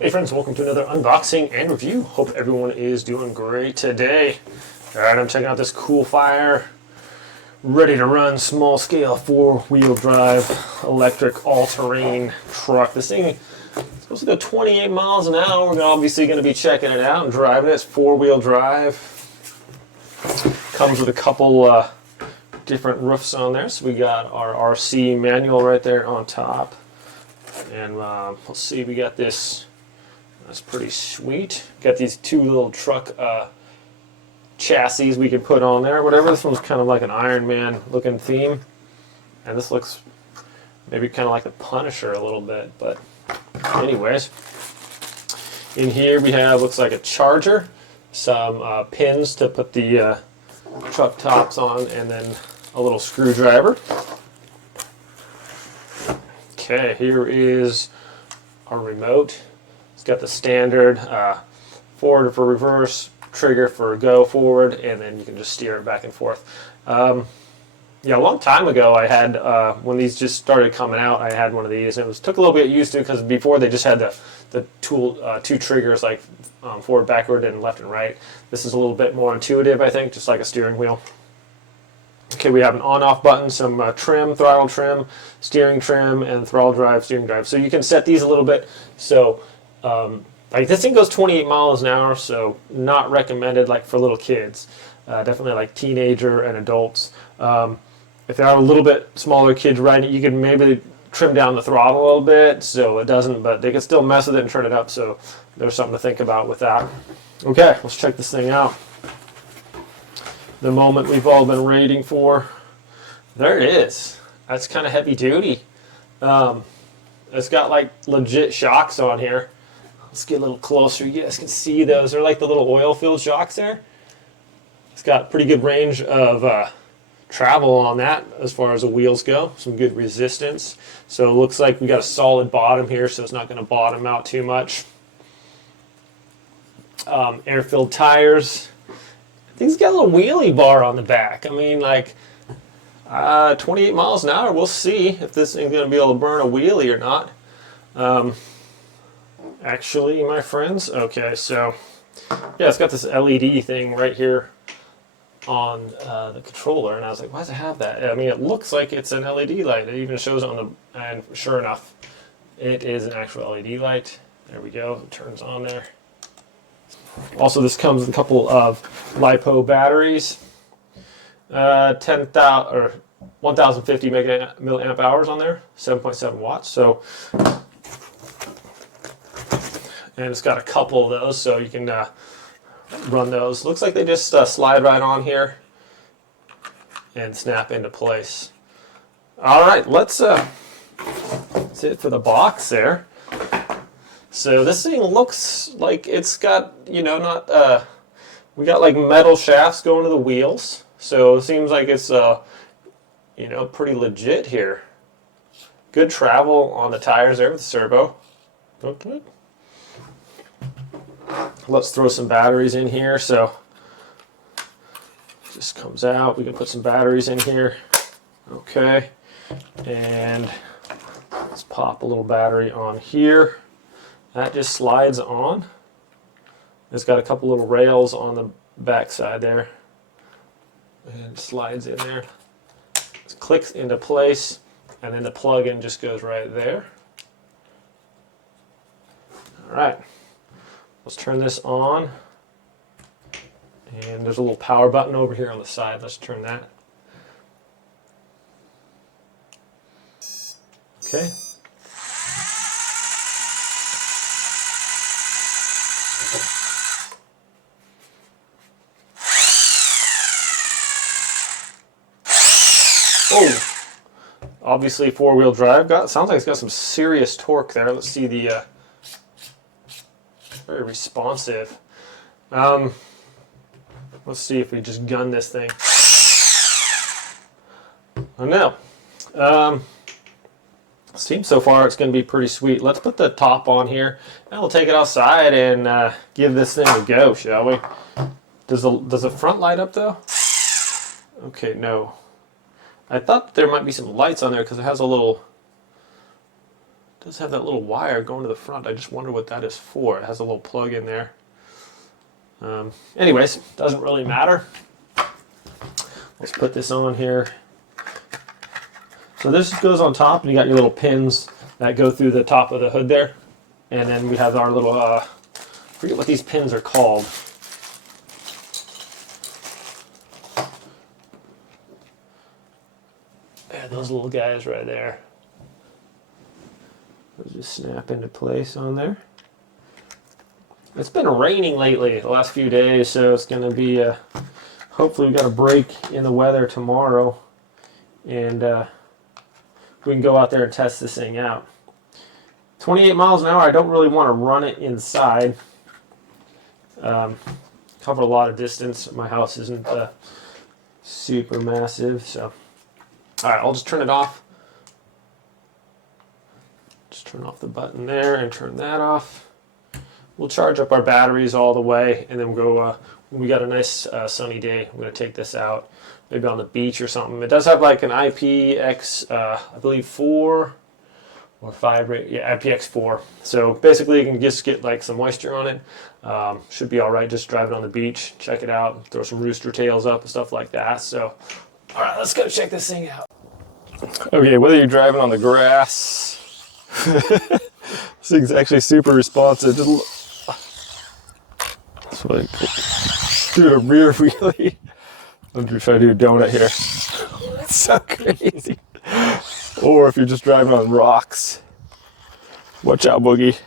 Hey friends, welcome to another unboxing and review. Hope everyone is doing great today. Alright, I'm checking out this Cool Fire, ready to run small scale 4-wheel drive electric all-terrain truck. This thing is supposed to go 28 miles an hour. We're obviously going to be checking it out and driving it. It's 4-wheel drive. Comes with a couple different roofs on there. So we got our RC manual right there on top. And let's see, we got this. That's pretty sweet. Got these two little truck chassis we could put on there. Whatever. This one's kind of like an Iron Man looking theme, and this looks maybe kind of like the Punisher a little bit. But anyways, in here we have looks like a charger, some pins to put the truck tops on, and then a little screwdriver. Okay, here is our remote. It's got the standard forward for reverse, trigger for go forward, and then you can just steer it back and forth. Yeah, a long time ago I had, when these just started coming out, I had one of these. And it took a little bit used to because before they just had the two triggers like forward, backward, and left and right. This is a little bit more intuitive, I think, just like a steering wheel. Okay, we have an on-off button, some trim, throttle trim, steering trim, and throttle drive, steering drive. So you can set these a little bit. So like this thing goes 28 miles an hour, so not recommended like for little kids. Definitely like teenager and adults. If they are a little bit smaller kids riding it, you can maybe trim down the throttle a little bit so it doesn't, but they can still mess with it and turn it up. So there's something to think about with that. Okay, let's check this thing out. The moment we've all been waiting for. There it is. That's kind of heavy duty. It's got like legit shocks on here. Let's get a little closer. You guys can see those. They're like the little oil-filled shocks there. It's got pretty good range of travel on that as far as the wheels go. Some good resistance. So it looks like we got a solid bottom here, so it's not going to bottom out too much. Air-filled tires. I think it's got a little wheelie bar on the back. I mean, like 28 miles an hour. We'll see if this thing's going to be able to burn a wheelie or not. Actually, my friends, okay, so yeah, it's got this LED thing right here on the controller, and I was like, why does it have that? I mean, it looks like it's an LED light. It even shows on the, and sure enough, it is an actual LED light. There we go. It turns on there. Also, this comes with a couple of Lipo batteries, 10,000 or 1,050 milliamp hours on there, 7.7 watts. So, and it's got a couple of those, so you can run those. Looks like they just slide right on here and snap into place. All right, that's it for the box there. So this thing looks like it's got, you know, not, we got like metal shafts going to the wheels. So it seems like it's, you know, pretty legit here. Good travel on the tires there with the servo. Okay. Let's throw some batteries in here. So just comes out. We can put some batteries in here. Okay. And let's pop a little battery on here. That just slides on. It's got a couple little rails on the back side there. And slides in there. It clicks into place, and then the plug-in just goes right there. All right. Let's turn this on. And there's a little power button over here on the side. Let's turn that. Okay. Oh, obviously 4-wheel drive. Sounds like it's got some serious torque there. Let's see the very responsive. Let's see if we just gun this thing. Oh no. Seems so far it's going to be pretty sweet. Let's put the top on here, and we'll take it outside and give this thing a go, shall we? Does the front light up though? Okay, no. I thought there might be some lights on there because it has a little does have that little wire going to the front. I just wonder what that is for. It has a little plug in there. Anyways, doesn't really matter. Let's put this on here. So this goes on top, and you got your little pins that go through the top of the hood there. And then we have our little, I forget what these pins are called. Yeah, those little guys right there. Those just snap into place on there. It's been raining lately, the last few days, so it's going to be, hopefully we got a break in the weather tomorrow, and we can go out there and test this thing out. 28 miles an hour, I don't really want to run it inside. Cover a lot of distance. My house isn't super massive, so. Alright, I'll just turn it off. Just turn off the button there and turn that off. We'll charge up our batteries all the way, and then we'll go, when we got a nice sunny day, I'm going to take this out, maybe on the beach or something. It does have like an IPX, I believe 4 or 5, yeah, IPX4. So basically you can just get like some moisture on it. Should be alright, just drive it on the beach, check it out, throw some rooster tails up and stuff like that. So, alright, let's go check this thing out. Okay, whether you're driving on the grass, this thing's actually super responsive. Just like do a rear wheelie. I'm gonna try to do a donut here. It's so crazy. Or if you're just driving on rocks. Watch out, Buggy. This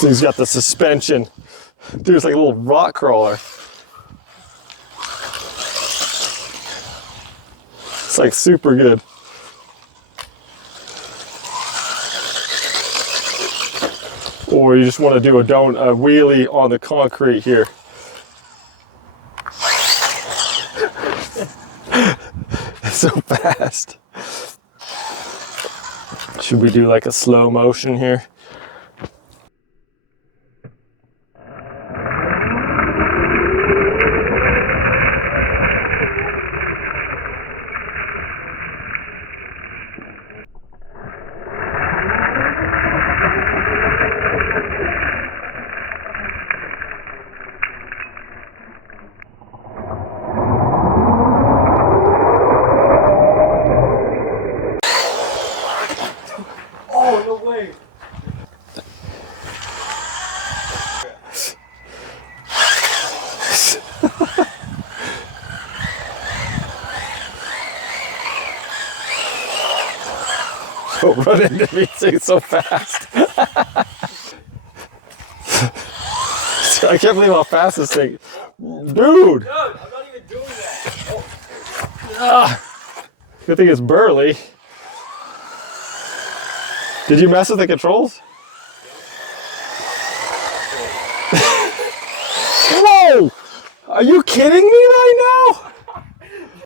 thing's got the suspension. Dude, it's like a little rock crawler. It's like super good. Or you just want to do a wheelie on the concrete here. It's so fast. Should we do like a slow motion here? Don't run into me, it's so fast. I can't believe how fast this thing. Dude! Dude, I'm not even doing that. Oh. Good thing it's burly. Did you mess with the controls? Whoa! Are you kidding me right now?